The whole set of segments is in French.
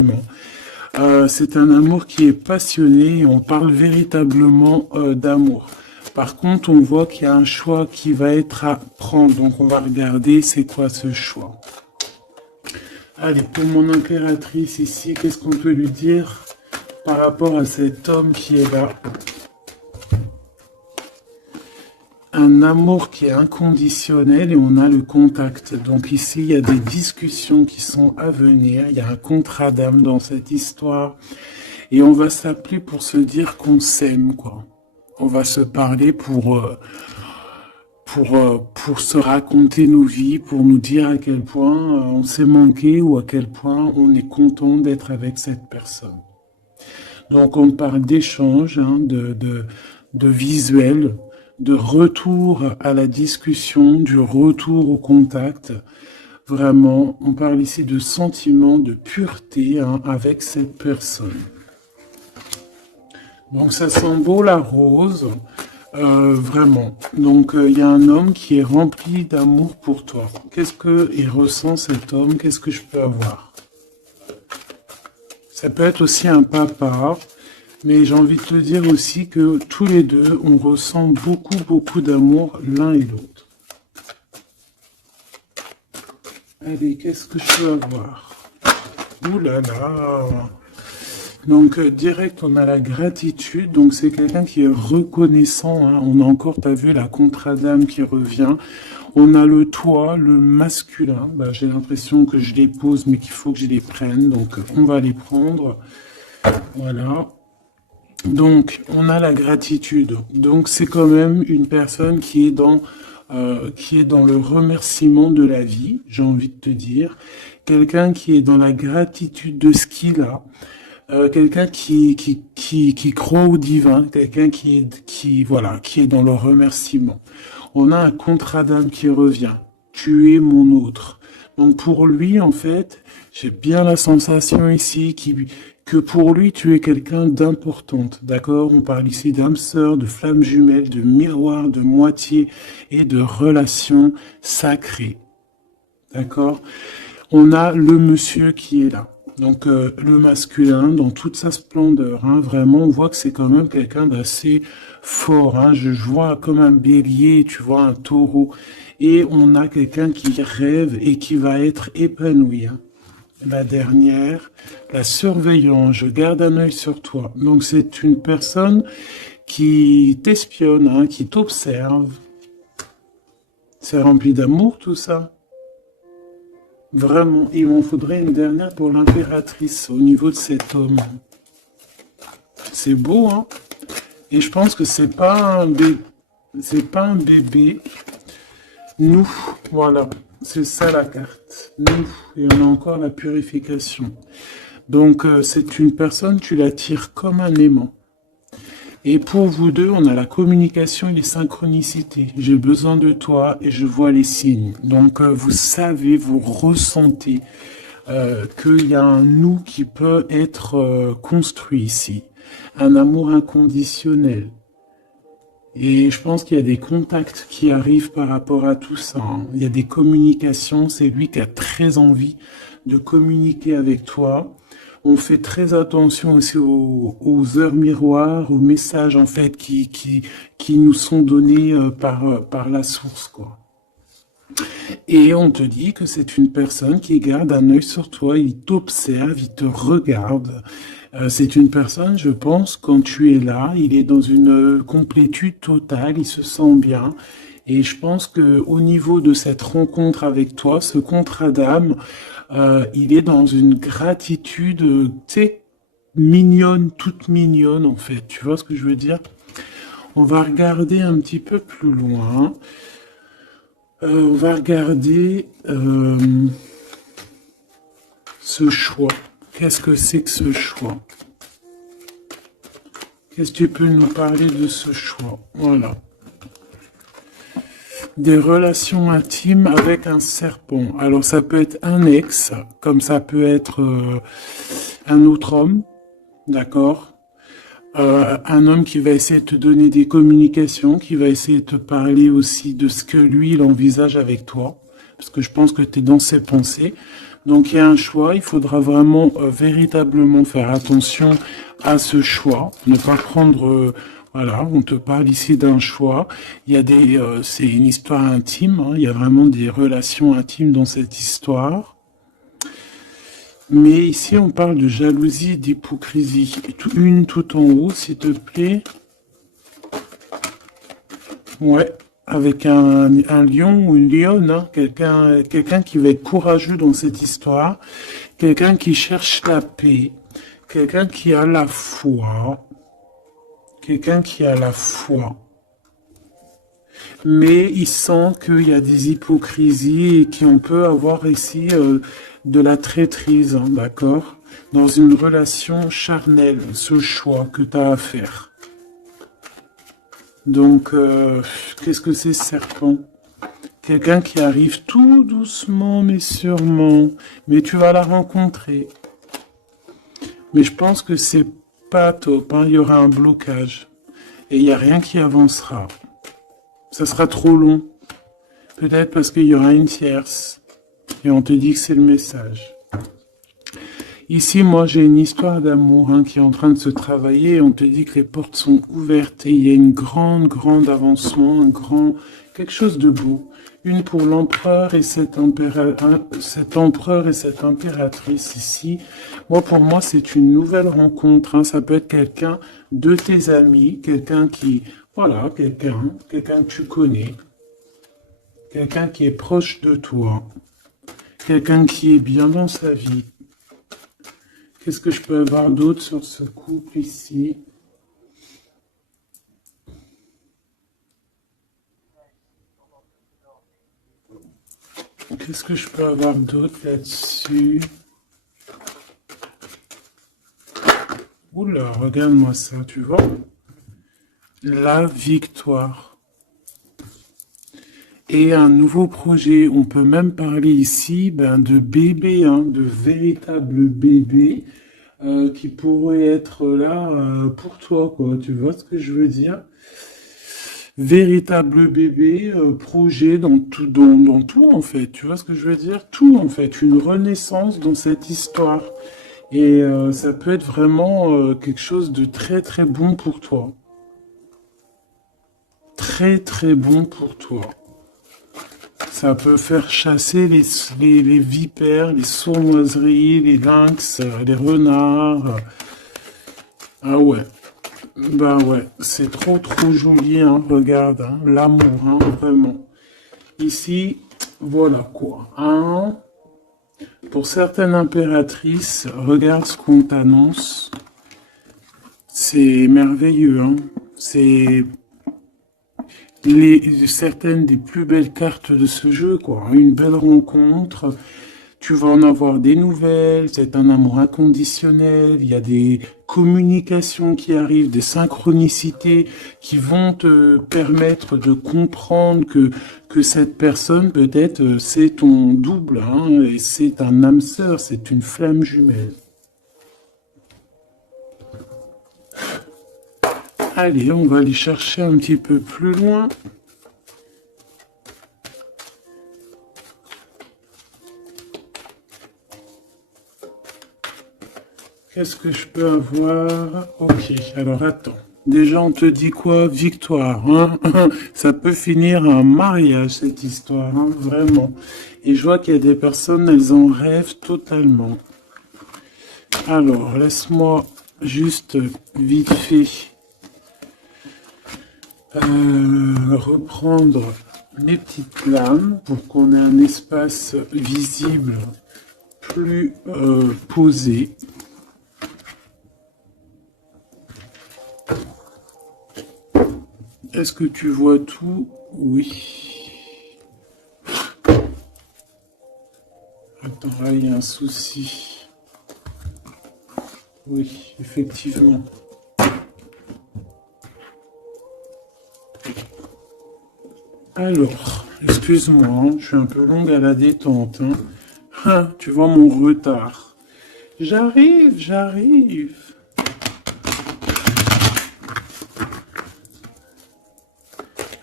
C'est un amour qui est passionné et on parle véritablement d'amour. Par contre, on voit qu'il y a un choix qui va être à prendre. Donc, on va regarder c'est quoi ce choix. Allez, pour mon impératrice ici, qu'est-ce qu'on peut lui dire par rapport à cet homme qui est là? Un amour qui est inconditionnel et on a le contact. Donc ici, il y a des discussions qui sont à venir. Il y a un contrat d'âme dans cette histoire. Et on va s'appeler pour se dire qu'on s'aime, quoi. On va se parler pour se raconter nos vies, pour nous dire à quel point on s'est manqué ou à quel point on est content d'être avec cette personne. Donc on parle d'échange, hein, de visuel, de retour à la discussion, du retour au contact. Vraiment, on parle ici de sentiment, de pureté hein, avec cette personne. Donc ça sent beau la rose, vraiment. Donc il y a un homme qui est rempli d'amour pour toi. Qu'est-ce qu'il ressent cet homme? Qu'est-ce que je peux avoir? Ça peut être aussi un papa. Mais j'ai envie de te dire aussi que tous les deux, on ressent beaucoup d'amour l'un et l'autre. Allez, qu'est-ce que je peux avoir? Ouh là là! Donc, direct, on a la gratitude. Donc, c'est quelqu'un qui est reconnaissant. Hein. On a encore, t'as vu, la contrat d'âme qui revient. On a le toi, le masculin. Bah, j'ai l'impression que je les pose, mais qu'il faut que je les prenne. Donc, on va les prendre. Voilà. Donc, on a la gratitude. Donc, c'est quand même une personne qui est dans le remerciement de la vie, j'ai envie de te dire. Quelqu'un qui est dans la gratitude de ce qu'il a. Quelqu'un qui croit au divin. Quelqu'un qui est dans le remerciement. On a un contrat d'âme qui revient. Tu es mon autre. Donc, pour lui, en fait, j'ai bien la sensation ici que pour lui, tu es quelqu'un d'importante, d'accord? On parle ici d'âme sœur, de flamme jumelle, de miroir, de moitié et de relation sacrée, d'accord? On a le monsieur qui est là, donc le masculin dans toute sa splendeur, hein, vraiment, on voit que c'est quand même quelqu'un d'assez fort, hein, je vois comme un bélier, tu vois, un taureau, et on a quelqu'un qui rêve et qui va être épanoui, hein. La dernière, la surveillance, je garde un œil sur toi. Donc c'est une personne qui t'espionne, hein, qui t'observe. C'est rempli d'amour tout ça. Vraiment, il m'en faudrait une dernière pour l'impératrice au niveau de cet homme. C'est beau, hein? Et je pense que c'est pas un bébé. Nous, voilà. C'est ça la carte. Nous, et on a encore la purification. Donc, c'est une personne, tu l'attires comme un aimant. Et pour vous deux, on a la communication et les synchronicités. J'ai besoin de toi et je vois les signes. Donc, vous savez, vous ressentez qu'il y a un nous qui peut être construit ici. Un amour inconditionnel. Et je pense qu'il y a des contacts qui arrivent par rapport à tout ça. Hein. Il y a des communications. C'est lui qui a très envie de communiquer avec toi. On fait très attention aussi aux heures miroirs, aux messages en fait qui nous sont donnés par la source, quoi. Et on te dit que c'est une personne qui garde un œil sur toi, il t'observe, il te regarde. C'est une personne, je pense, quand tu es là, il est dans une complétude totale, il se sent bien. Et je pense que au niveau de cette rencontre avec toi, ce contrat d'âme, il est dans une gratitude, tu sais, mignonne, toute mignonne en fait. Tu vois ce que je veux dire? On va regarder un petit peu plus loin. On va regarder ce choix. Qu'est-ce que c'est que ce choix? Qu'est-ce que tu peux nous parler de ce choix? Voilà. Des relations intimes avec un serpent. Alors ça peut être un ex, comme ça peut être un autre homme, d'accord? Un homme qui va essayer de te donner des communications, qui va essayer de te parler aussi de ce que lui, il envisage avec toi. Parce que je pense que tu es dans ses pensées. Donc il y a un choix, il faudra vraiment véritablement faire attention à ce choix, ne pas prendre, voilà, on te parle ici d'un choix. Il y a c'est une histoire intime, hein, il y a vraiment des relations intimes dans cette histoire. Mais ici on parle de jalousie, d'hypocrisie. Une tout en haut, s'il te plaît. Ouais, avec un lion ou une lionne, hein, quelqu'un qui va être courageux dans cette histoire, quelqu'un qui cherche la paix, quelqu'un qui a la foi, quelqu'un qui a la foi. Mais il sent qu'il y a des hypocrisies et qu'on peut avoir ici de la traîtrise, hein, d'accord? Dans une relation charnelle, ce choix que tu as à faire. Donc, qu'est-ce que c'est, serpent? Quelqu'un qui arrive tout doucement mais sûrement, mais tu vas la rencontrer. Mais je pense que c'est pas top, hein. Il y aura un blocage et il n'y a rien qui avancera. Ça sera trop long. Peut-être parce qu'il y aura une tierce et on te dit que c'est le message. Ici, moi, j'ai une histoire d'amour hein, qui est en train de se travailler. On te dit que les portes sont ouvertes et il y a une grande avancement, quelque chose de beau. Une pour l'empereur et cet empereur et cette impératrice ici. Moi, pour moi, c'est une nouvelle rencontre. Hein. Ça peut être quelqu'un de tes amis, quelqu'un qui, voilà, quelqu'un que tu connais, quelqu'un qui est proche de toi, quelqu'un qui est bien dans sa vie. Qu'est-ce que je peux avoir d'autre sur ce couple ici? Qu'est-ce que je peux avoir d'autre là-dessus? Oula, regarde-moi ça, tu vois? La victoire. Et un nouveau projet, on peut même parler ici de bébés, hein, de véritables bébés qui pourraient être là pour toi, quoi. Tu vois ce que je veux dire? Véritable bébé, projet dans tout en fait. Tu vois ce que je veux dire? Tout en fait, une renaissance dans cette histoire. Et ça peut être vraiment quelque chose de très bon pour toi. Très bon pour toi. Ça peut faire chasser les vipères, les sournoiseries, les lynx, les renards. Ah ouais. Bah ouais, c'est trop joli, hein, regarde, hein, l'amour, hein, vraiment. Ici, voilà quoi, hein. Pour certaines impératrices, regarde ce qu'on t'annonce. C'est merveilleux, hein. C'est certaines des plus belles cartes de ce jeu, quoi. Une belle rencontre. Tu vas en avoir des nouvelles, c'est un amour inconditionnel, il y a des communications qui arrivent, des synchronicités qui vont te permettre de comprendre que cette personne, peut-être, c'est ton double, hein, et c'est un âme sœur, c'est une flamme jumelle. Allez, on va aller chercher un petit peu plus loin. Qu'est-ce que je peux avoir? Ok, alors attends. Déjà, on te dit quoi? Victoire, hein? Ça peut finir un mariage, cette histoire, hein? Vraiment. Et je vois qu'il y a des personnes, elles en rêvent totalement. Alors, laisse-moi juste vite fait reprendre mes petites lames pour qu'on ait un espace visible plus posé. Est-ce que tu vois tout? Oui. Attends, là, il y a un souci. Oui, effectivement. Alors, excuse-moi, hein, je suis un peu longue à la détente. Hein. Ah, tu vois mon retard. J'arrive.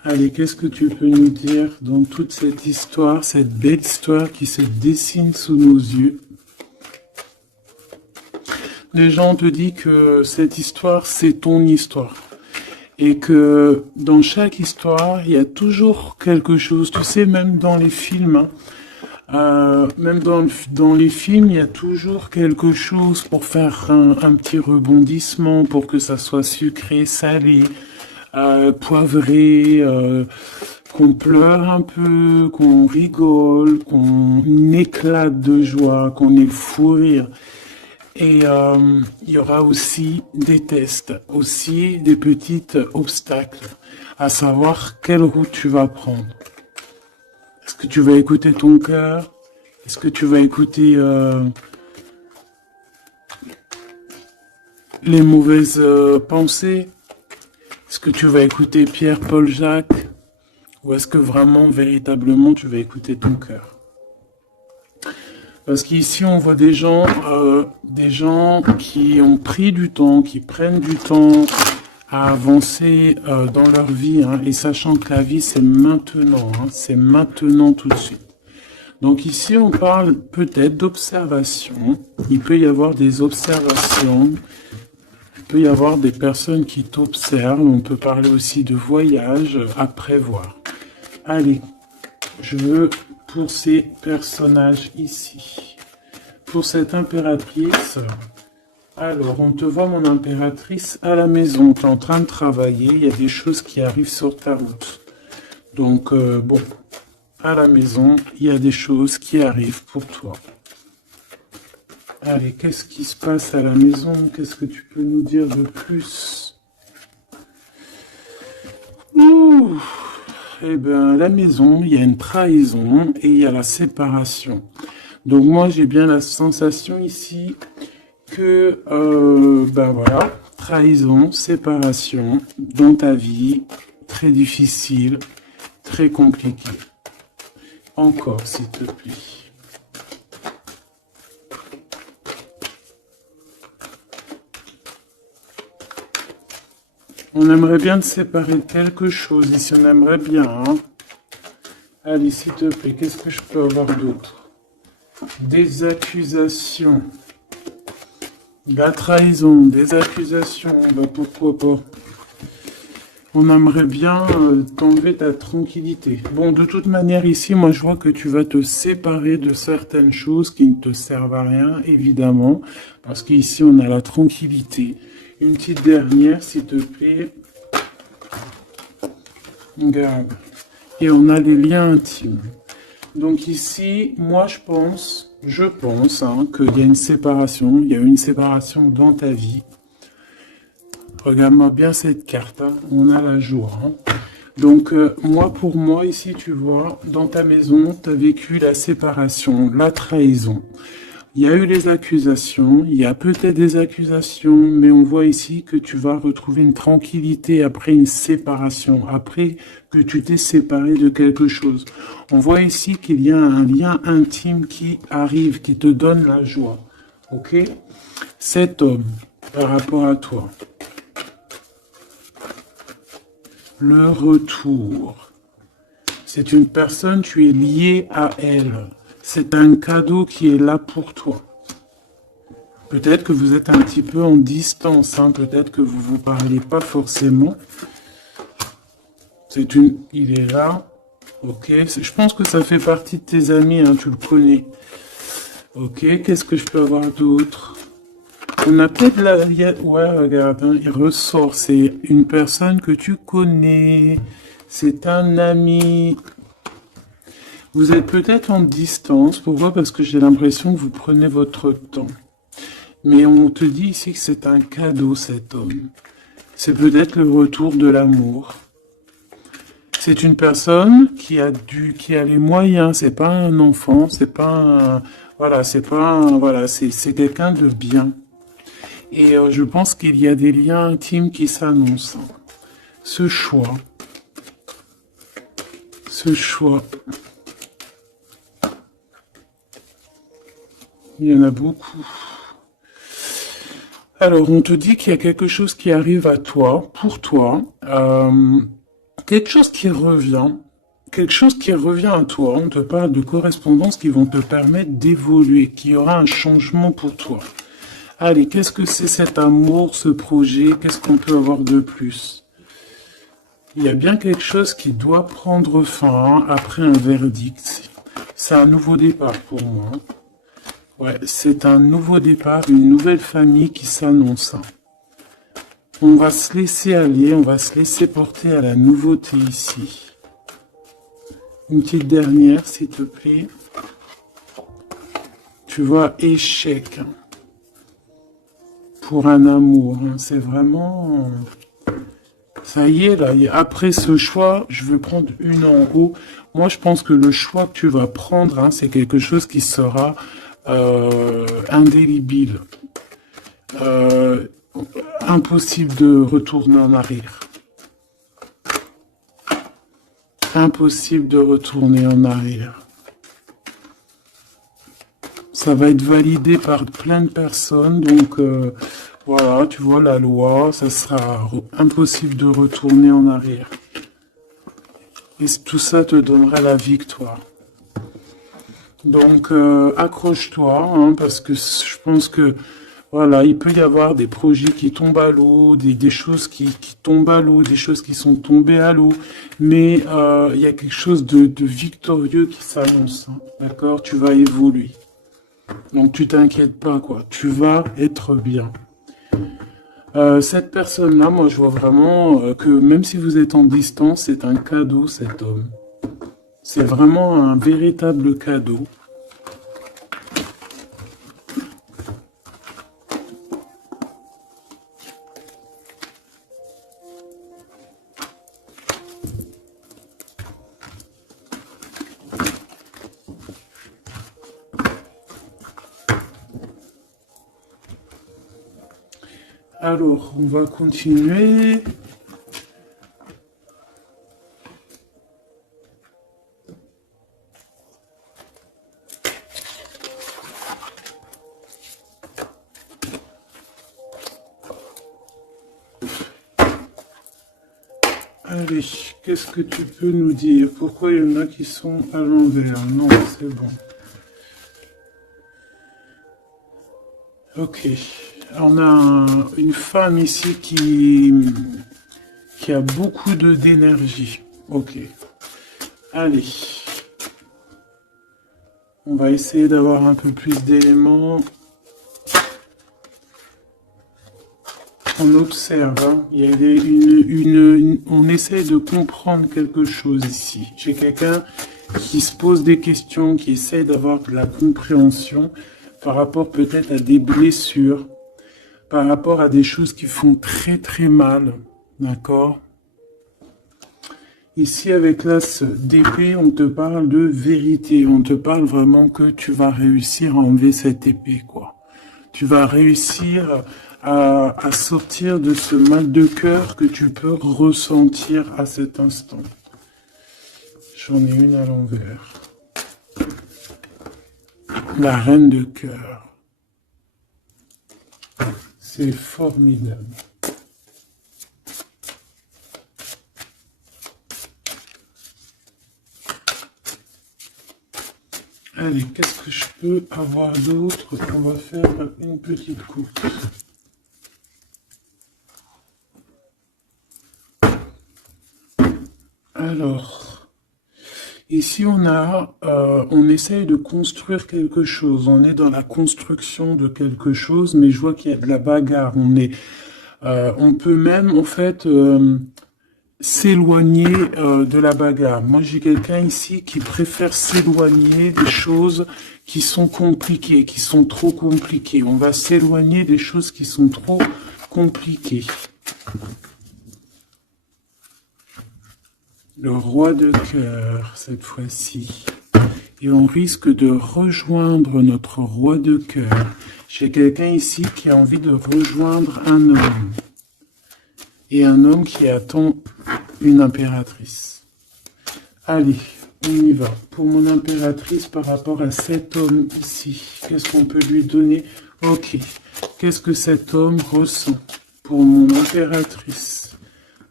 Allez, qu'est-ce que tu peux nous dire dans toute cette histoire, cette belle histoire qui se dessine sous nos yeux? Déjà, on te dit que cette histoire, c'est ton histoire. Et que dans chaque histoire, il y a toujours quelque chose. Tu sais, même dans les films, hein, même dans les films, il y a toujours quelque chose pour faire un petit rebondissement, pour que ça soit sucré, salé, poivré, qu'on pleure un peu, qu'on rigole, qu'on éclate de joie, qu'on ait le fou rire. Et il y aura aussi des tests, aussi des petits obstacles, à savoir quelle route tu vas prendre. Est-ce que tu vas écouter ton cœur? Est-ce que tu vas écouter les mauvaises pensées? Est-ce que tu vas écouter Pierre, Paul, Jacques? Ou est-ce que vraiment, véritablement, tu vas écouter ton cœur? Parce qu'ici, on voit des gens qui ont pris du temps, qui prennent du temps à avancer dans leur vie, hein, et sachant que la vie, c'est maintenant, hein, c'est maintenant tout de suite. Donc ici, on parle peut-être d'observation. Il peut y avoir des observations. Il peut y avoir des personnes qui t'observent. On peut parler aussi de voyage à prévoir. Allez, je veux pour ces personnages ici. Pour cette impératrice, alors on te voit mon impératrice à la maison, tu es en train de travailler, il y a des choses qui arrivent sur ta route. Donc bon, à la maison, il y a des choses qui arrivent pour toi. Allez, qu'est-ce qui se passe à la maison? Qu'est-ce que tu peux nous dire de plus? Ouh. Eh bien, à la maison, il y a une trahison et il y a la séparation. Donc moi, j'ai bien la sensation ici que, ben voilà, trahison, séparation dans ta vie, très difficile, très compliqué. Encore, s'il te plaît. On aimerait bien te séparer de quelque chose, ici on aimerait bien, hein. Allez, s'il te plaît, qu'est-ce que je peux avoir d'autre? Des accusations. La trahison, des accusations, bah pourquoi pas. On aimerait bien t'enlever ta tranquillité. Bon, de toute manière, ici, moi je vois que tu vas te séparer de certaines choses qui ne te servent à rien, évidemment, parce qu'ici on a la tranquillité. Une petite dernière, s'il te plaît. Regarde. Et on a les liens intimes. Donc ici, moi je pense hein, qu'il y a une séparation. Il y a une séparation dans ta vie. Regarde-moi bien cette carte. Hein. On a la joie. Hein. Donc pour moi, ici, tu vois, dans ta maison, tu as vécu la séparation, la trahison. Il y a eu les accusations, il y a peut-être des accusations, mais on voit ici que tu vas retrouver une tranquillité après une séparation, après que tu t'es séparé de quelque chose. On voit ici qu'il y a un lien intime qui arrive, qui te donne la joie. Ok? Cet homme, par rapport à toi. Le retour. C'est une personne, tu es lié à elle. C'est un cadeau qui est là pour toi. Peut-être que vous êtes un petit peu en distance, hein. Peut-être que vous ne vous parlez pas forcément. Il est là. Ok. Je pense que ça fait partie de tes amis, hein, tu le connais. Ok. Qu'est-ce que je peux avoir d'autre? On a peut-être la... Ouais, regarde, hein, il ressort. C'est une personne que tu connais. C'est un ami. Vous êtes peut-être en distance. Pourquoi? Parce que j'ai l'impression que vous prenez votre temps. Mais on te dit ici que c'est un cadeau, cet homme. C'est peut-être le retour de l'amour. C'est une personne qui a les moyens. C'est pas un enfant. C'est pas un... Voilà, c'est pas un... Voilà, c'est quelqu'un de bien. Et je pense qu'il y a des liens intimes qui s'annoncent. Ce choix. Il y en a beaucoup. Alors, on te dit qu'il y a quelque chose qui arrive à toi, pour toi. quelque chose qui revient. Quelque chose qui revient à toi. On te parle de correspondances qui vont te permettre d'évoluer, qui aura un changement pour toi. Allez, qu'est-ce que c'est cet amour, ce projet? Qu'est-ce qu'on peut avoir de plus? Il y a bien quelque chose qui doit prendre fin après un verdict. C'est un nouveau départ pour moi. Ouais, c'est un nouveau départ, une nouvelle famille qui s'annonce. On va se laisser aller, on va se laisser porter à la nouveauté ici. Une petite dernière, s'il te plaît. Tu vois, échec. Pour un amour, hein. C'est vraiment... Ça y est, là, après ce choix, je veux prendre une en haut. Moi, je pense que le choix que tu vas prendre, hein, c'est quelque chose qui sera indélébile. Impossible de retourner en arrière. Impossible de retourner en arrière. Ça va être validé par plein de personnes, donc voilà, tu vois la loi, ça sera impossible de retourner en arrière. Et tout ça te donnera la victoire. Donc accroche-toi, hein, parce que je pense que voilà, il peut y avoir des projets qui tombent à l'eau, des choses qui tombent à l'eau, des choses qui sont tombées à l'eau, mais il y a quelque chose de victorieux qui s'annonce, hein, d'accord? Tu vas évoluer. Donc tu t'inquiètes pas, quoi. Tu vas être bien. Cette personne-là, moi je vois vraiment que même si vous êtes en distance, c'est un cadeau, cet homme. C'est vraiment un véritable cadeau. Alors, on va continuer. Allez, qu'est-ce que tu peux nous dire? Pourquoi il y en a qui sont à l'envers? Non, c'est bon. Ok. On a une femme ici qui a beaucoup d'énergie. Ok. Allez. On va essayer d'avoir un peu plus d'éléments. On observe, hein. Il y a on essaie de comprendre quelque chose ici. J'ai quelqu'un qui se pose des questions, qui essaie d'avoir de la compréhension par rapport peut-être à des blessures, par rapport à des choses qui font très très mal, d'accord? Ici, avec l'as d'épée, on te parle de vérité, on te parle vraiment que tu vas réussir à enlever cette épée, quoi. Tu vas réussir à sortir de ce mal de cœur que tu peux ressentir à cet instant. J'en ai une à l'envers. La reine de cœur. C'est formidable. Allez, qu'est-ce que je peux avoir d'autre? On va faire une petite coupe. Alors, ici on essaye de construire quelque chose. On est dans la construction de quelque chose, mais je vois qu'il y a de la bagarre. On peut même en fait s'éloigner de la bagarre. Moi, j'ai quelqu'un ici qui préfère s'éloigner des choses qui sont compliquées, qui sont trop compliquées. On va s'éloigner des choses qui sont trop compliquées. Le roi de cœur, cette fois-ci. Et on risque de rejoindre notre roi de cœur. J'ai quelqu'un ici qui a envie de rejoindre un homme. Et un homme qui attend une impératrice. Allez, on y va. Pour mon impératrice, par rapport à cet homme ici, qu'est-ce qu'on peut lui donner? Ok. Qu'est-ce que cet homme ressent pour mon impératrice?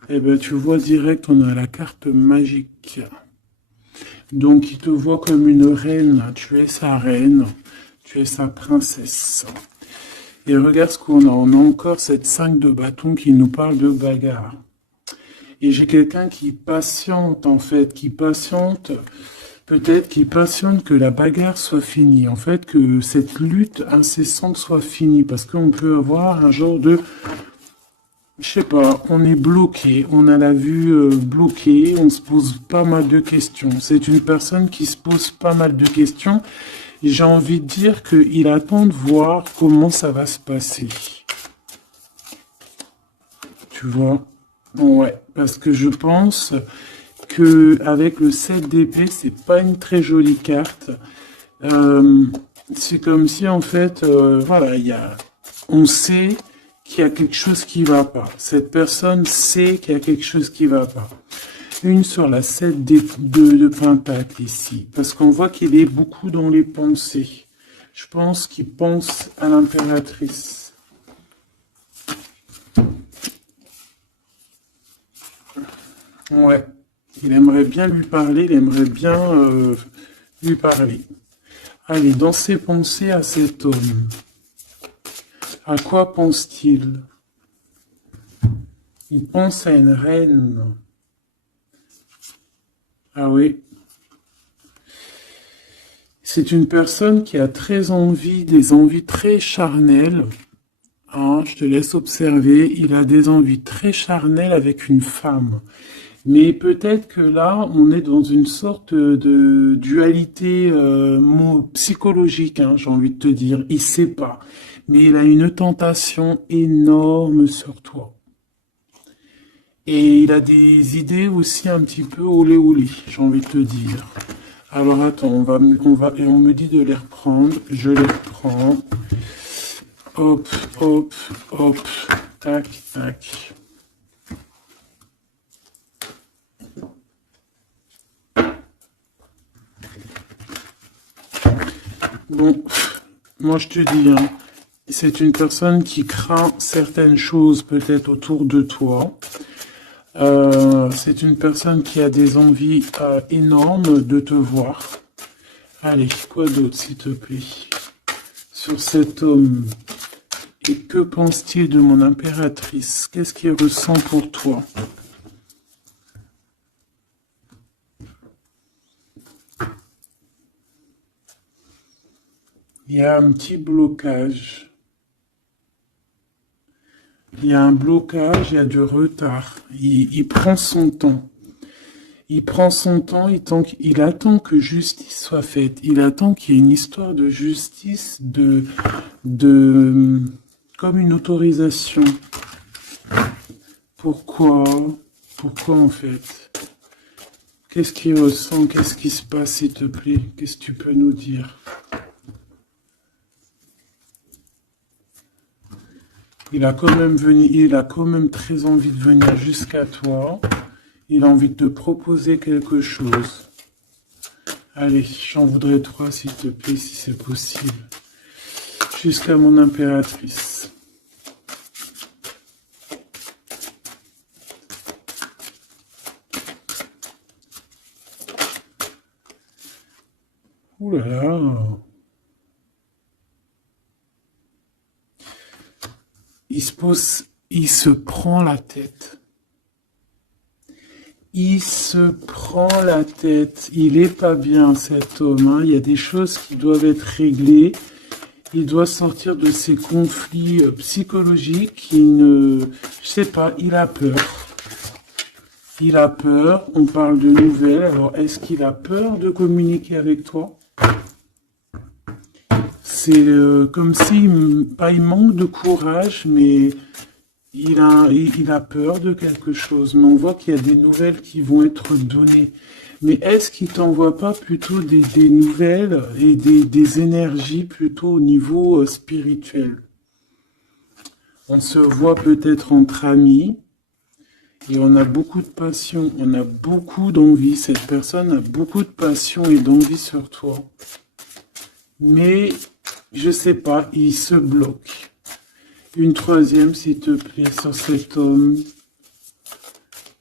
Eh ben, tu vois direct, on a la carte magique. Donc, il te voit comme une reine. Tu es sa reine. Tu es sa princesse. Et regarde ce qu'on a. On a encore cette 5 de bâton qui nous parle de bagarre. Et j'ai quelqu'un qui patiente, en fait, qui patiente, peut-être qui patiente que la bagarre soit finie. En fait, que cette lutte incessante soit finie. Parce qu'on peut avoir un genre de... Je sais pas, on est bloqué, on a la vue bloquée, on se pose pas mal de questions. C'est une personne qui se pose pas mal de questions. Et j'ai envie de dire qu'il attend de voir comment ça va se passer. Tu vois? Ouais, parce que je pense que avec le 7 d'épée, c'est pas une très jolie carte. Euh, c'est comme si en fait, voilà, on sait qu'il y a quelque chose qui va pas. Cette personne sait qu'il y a quelque chose qui va pas. Une sur la 7 de Pentacle ici, parce qu'on voit qu'il est beaucoup dans les pensées. Je pense qu'il pense à l'impératrice. Ouais, il aimerait bien lui parler, il aimerait bien lui parler. Allez, dans ses pensées à cet homme, à quoi pense-t-il? Il pense à une reine. Ah oui. C'est une personne qui a très envie, des envies très charnelles. Hein, je te laisse observer. Il a des envies très charnelles avec une femme. Mais peut-être que là, on est dans une sorte de dualité psychologique, hein, j'ai envie de te dire. Il sait pas. Mais il a une tentation énorme sur toi. Et il a des idées aussi un petit peu olé olé, j'ai envie de te dire. Alors attends, et on me dit de les reprendre. Je les reprends. Hop, hop, hop. Tac, tac. Bon, moi je te dis, hein, c'est une personne qui craint certaines choses peut-être autour de toi. C'est une personne qui a des envies énormes de te voir. Allez, quoi d'autre s'il te plaît? Sur cet homme. Et que pense-t-il de mon impératrice? Qu'est-ce qu'il ressent pour toi? Il y a un petit blocage. Il y a un blocage, il y a du retard. Il prend son temps. Il prend son temps, il attend que justice soit faite. Il attend qu'il y ait une histoire de justice, comme une autorisation. Pourquoi? Pourquoi en fait? Qu'est-ce qu'il ressent? Qu'est-ce qui se passe, s'il te plaît? Qu'est-ce que tu peux nous dire? Il a quand même très envie de venir jusqu'à toi. Il a envie de te proposer quelque chose. Allez, j'en voudrais 3, s'il te plaît, si c'est possible. Jusqu'à mon impératrice. Ouh là là. Il se prend la tête. Il se prend la tête. Il est pas bien, cet homme, hein. Il y a des choses qui doivent être réglées. Il doit sortir de ces conflits psychologiques. Je sais pas, il a peur. Il a peur. On parle de nouvelles. Alors, est-ce qu'il a peur de communiquer avec toi? C'est comme si, pas il manque de courage, mais il a peur de quelque chose. Mais on voit qu'il y a des nouvelles qui vont être données. Mais est-ce qu'il t'envoie pas plutôt des nouvelles et des énergies plutôt au niveau spirituel? On se voit peut-être entre amis et on a beaucoup de passion, on a beaucoup d'envie. Cette personne a beaucoup de passion et d'envie sur toi. Mais, je sais pas, il se bloque. Une troisième, s'il te plaît, sur cet homme.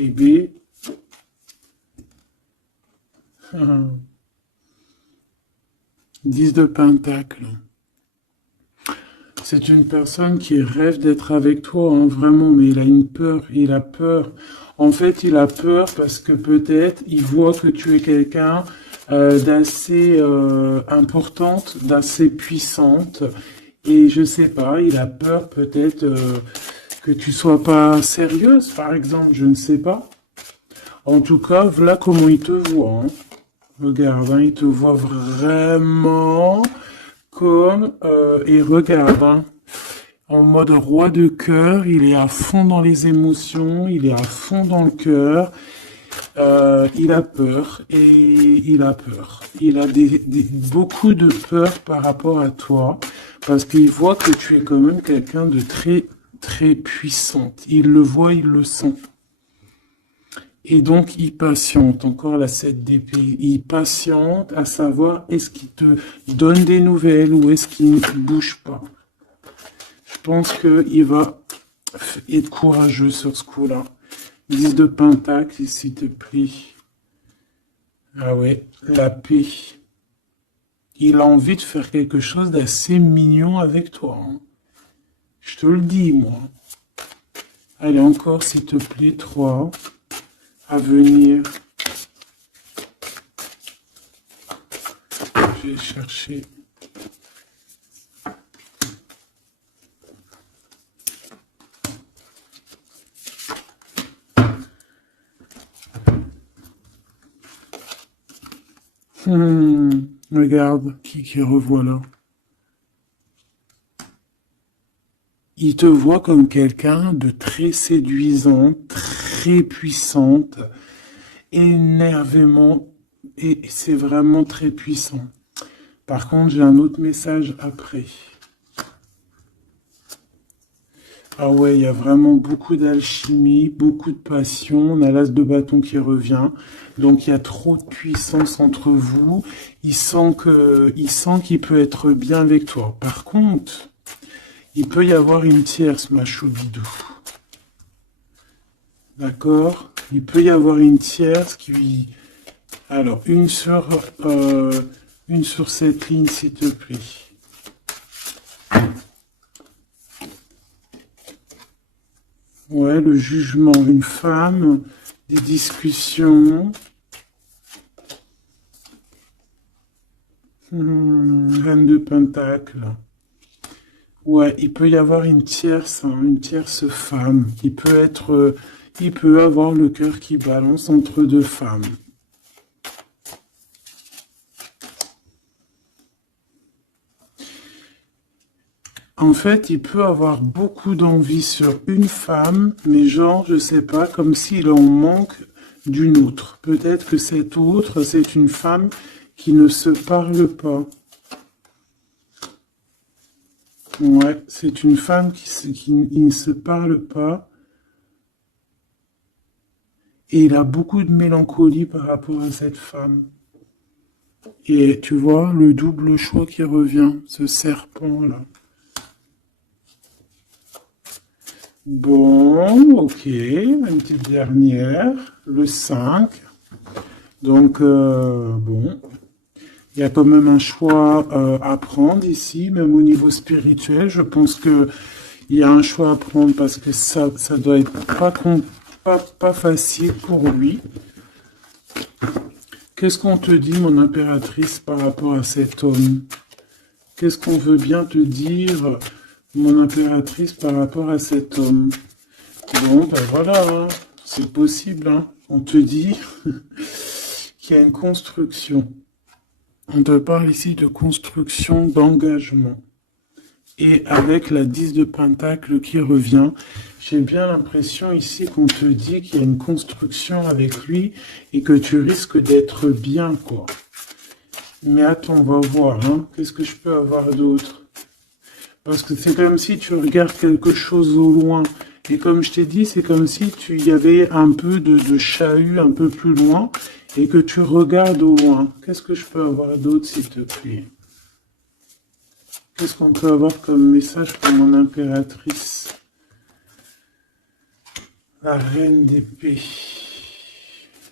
B. 10 de Pentacle. C'est une personne qui rêve d'être avec toi, hein, vraiment, mais il a une peur, il a peur. En fait, il a peur parce que peut-être il voit que tu es quelqu'un d'assez importante, d'assez puissante, et je sais pas, il a peur peut-être que tu sois pas sérieuse, par exemple, je ne sais pas. En tout cas, voilà comment il te voit, hein. Regarde, hein, il te voit vraiment comme... et regarde, hein, en mode roi de cœur, il est à fond dans les émotions, il est à fond dans le cœur, il a peur, et il a peur. Il a beaucoup de peur par rapport à toi, parce qu'il voit que tu es quand même quelqu'un de très, très puissante. Il le voit, il le sent. Et donc, il patiente, encore la 7 d'épée, il patiente à savoir est-ce qu'il te donne des nouvelles ou est-ce qu'il ne bouge pas. Je pense qu'il va être courageux sur ce coup-là. 10 de Pentacle, s'il te plaît. Ah ouais, la paix. Il a envie de faire quelque chose d'assez mignon avec toi, hein. Je te le dis, moi. Allez, encore, s'il te plaît, 3. À venir. Je vais chercher. Regarde qui revoit là. Il te voit comme quelqu'un de très séduisant, très puissante, énervément, et c'est vraiment très puissant. Par contre, j'ai un autre message après. Ah ouais, il y a vraiment beaucoup d'alchimie, beaucoup de passion. On a l'as de bâton qui revient. Donc, il y a trop de puissance entre vous. Il sent qu'il peut être bien avec toi. Par contre, il peut y avoir une tierce, ma choubidou. D'accord? Il peut y avoir une tierce qui... Alors, une sur cette ligne, s'il te plaît. Ouais, le jugement, une femme, des discussions. Reine de Pentacle. Ouais, il peut y avoir une tierce femme. Il peut avoir le cœur qui balance entre deux femmes. En fait, il peut avoir beaucoup d'envie sur une femme, mais genre, je sais pas, comme s'il en manque d'une autre. Peut-être que cette autre, c'est une femme qui ne se parle pas. Ouais, c'est une femme qui ne se parle pas. Et il a beaucoup de mélancolie par rapport à cette femme. Et tu vois, le double choix qui revient, ce serpent-là. Bon, ok, une petite dernière, le 5. Donc, bon, il y a quand même un choix à prendre ici, même au niveau spirituel. Je pense que il y a un choix à prendre parce que ça doit être pas facile pour lui. Qu'est-ce qu'on te dit, mon impératrice, par rapport à cet homme? Qu'est-ce qu'on veut bien te dire, mon impératrice, par rapport à cet homme? Bon, ben voilà, hein, c'est possible, hein. On te dit qu'il y a une construction. On te parle ici de construction, d'engagement. Et avec la 10 de Pentacle qui revient, j'ai bien l'impression ici qu'on te dit qu'il y a une construction avec lui et que tu risques d'être bien, quoi. Mais attends, on va voir, hein. Qu'est-ce que je peux avoir d'autre? Parce que c'est comme si tu regardes quelque chose au loin. Et comme je t'ai dit, c'est comme si il y avait un peu de chahut un peu plus loin et que tu regardes au loin. Qu'est-ce que je peux avoir d'autre, s'il te plaît? Qu'est-ce qu'on peut avoir comme message pour mon impératrice? La reine d'épée.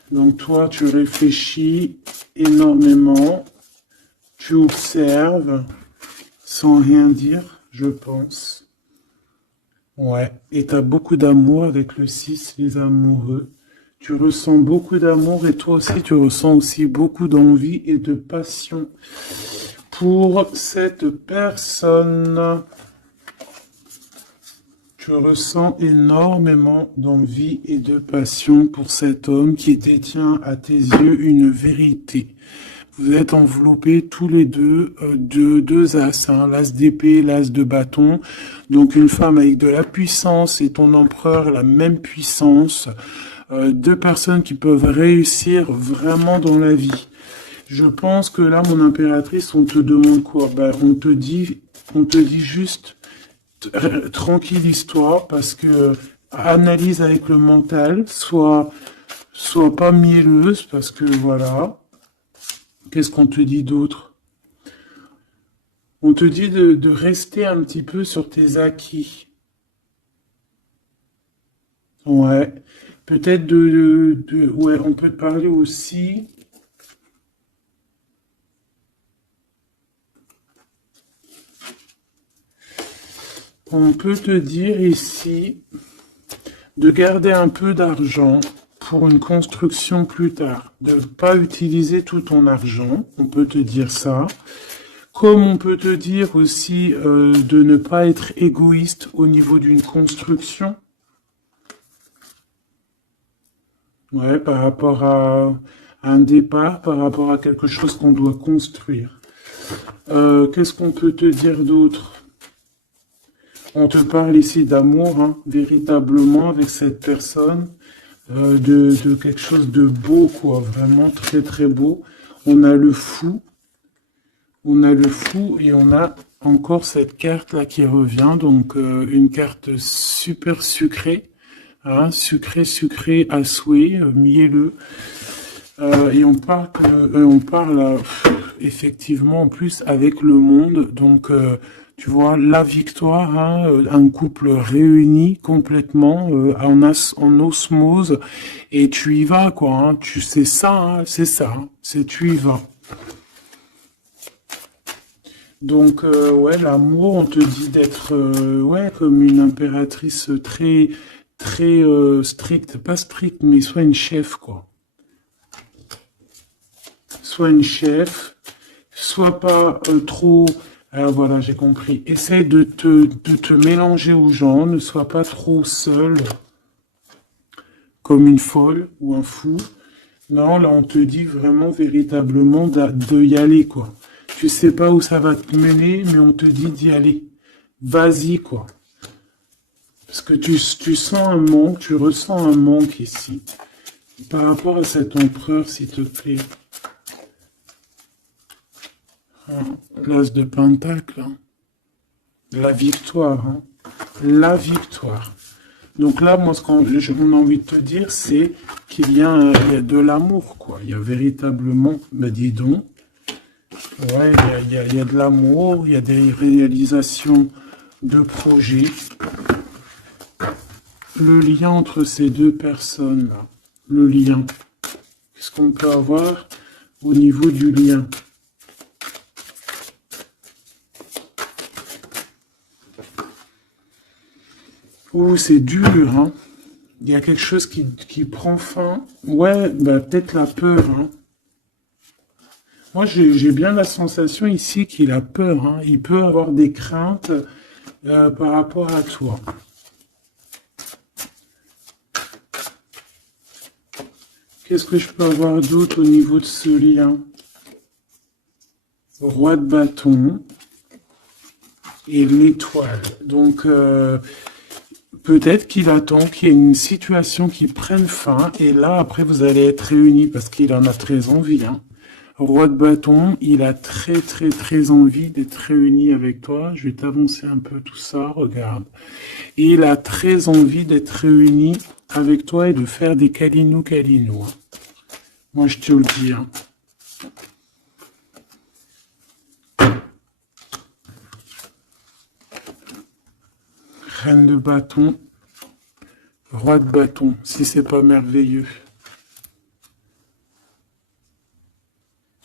Donc toi, tu réfléchis énormément, tu observes sans rien dire, je pense. Ouais, et tu as beaucoup d'amour avec le 6, les amoureux. Tu ressens beaucoup d'amour et toi aussi, tu ressens aussi beaucoup d'envie et de passion pour cette personne. Tu ressens énormément d'envie et de passion pour cet homme qui détient à tes yeux une vérité. Vous êtes enveloppés tous les deux de deux as, hein, l'as d'épée, l'as de bâton. Donc une femme avec de la puissance et ton empereur la même puissance. Deux personnes qui peuvent réussir vraiment dans la vie. Je pense que là, mon impératrice, on te demande quoi? Ben, on te dit juste tranquille histoire parce que analyse avec le mental, soit pas mielleuse parce que voilà. Qu'est-ce qu'on te dit d'autre? On te dit de rester un petit peu sur tes acquis. Ouais. Peut-être ouais, on peut te parler aussi. On peut te dire ici de garder un peu d'argent pour une construction plus tard. De ne pas utiliser tout ton argent. On peut te dire ça. Comme on peut te dire aussi de ne pas être égoïste au niveau d'une construction. Ouais, par rapport à un départ, par rapport à quelque chose qu'on doit construire. Qu'est-ce qu'on peut te dire d'autre? On te parle ici d'amour, hein, véritablement, avec cette personne, de quelque chose de beau, quoi, vraiment très très beau. On a le fou, on a le fou et on a encore cette carte-là qui revient, donc une carte super sucrée, hein, sucré à souhait, mielleux. Et on parle effectivement en plus avec le monde. Donc, tu vois, la victoire, hein, un couple réuni complètement en osmose. Et tu y vas, quoi. Hein, tu sais ça, hein, c'est ça. Hein, c'est tu y vas. Donc, ouais, l'amour, on te dit d'être, ouais, comme une impératrice très, très stricte. Pas stricte, mais soit une chef, quoi. Soit une chef, soit pas trop. Alors voilà, j'ai compris. Essaye de te mélanger aux gens, ne sois pas trop seul, comme une folle ou un fou. Non, là, on te dit vraiment, véritablement, de y aller, quoi. Tu sais pas où ça va te mener, mais on te dit d'y aller. Vas-y, quoi. Parce que tu sens un manque, tu ressens un manque ici. Par rapport à cet empereur, s'il te plaît. L'as de Pentacle, hein. La victoire, hein. La victoire. Donc là, moi, ce qu'on a envie de te dire, c'est qu'il y a, il y a de l'amour, quoi. Il y a véritablement, ben dis donc, ouais, il y a de l'amour, il y a des réalisations de projets. Le lien entre ces deux personnes-là, le lien. Qu'est-ce qu'on peut avoir au niveau du lien? Oh, c'est dur, hein. Il y a quelque chose qui prend fin. Ouais, bah, peut-être la peur, hein. Moi, j'ai bien la sensation ici qu'il a peur, hein. Il peut avoir des craintes par rapport à toi. Qu'est-ce que je peux avoir d'autre au niveau de ce lien? Roi de bâton et l'étoile. Donc, peut-être qu'il attend qu'il y ait une situation qui prenne fin et là, après, vous allez être réunis parce qu'il en a très envie, hein. Roi de bâton, il a très très très envie d'être réuni avec toi. Je vais t'avancer un peu tout ça, regarde. Et il a très envie d'être réuni avec toi et de faire des câlinou. Hein. Moi, je te le dis. Hein. Reine de bâton, roi de bâton, si c'est pas merveilleux.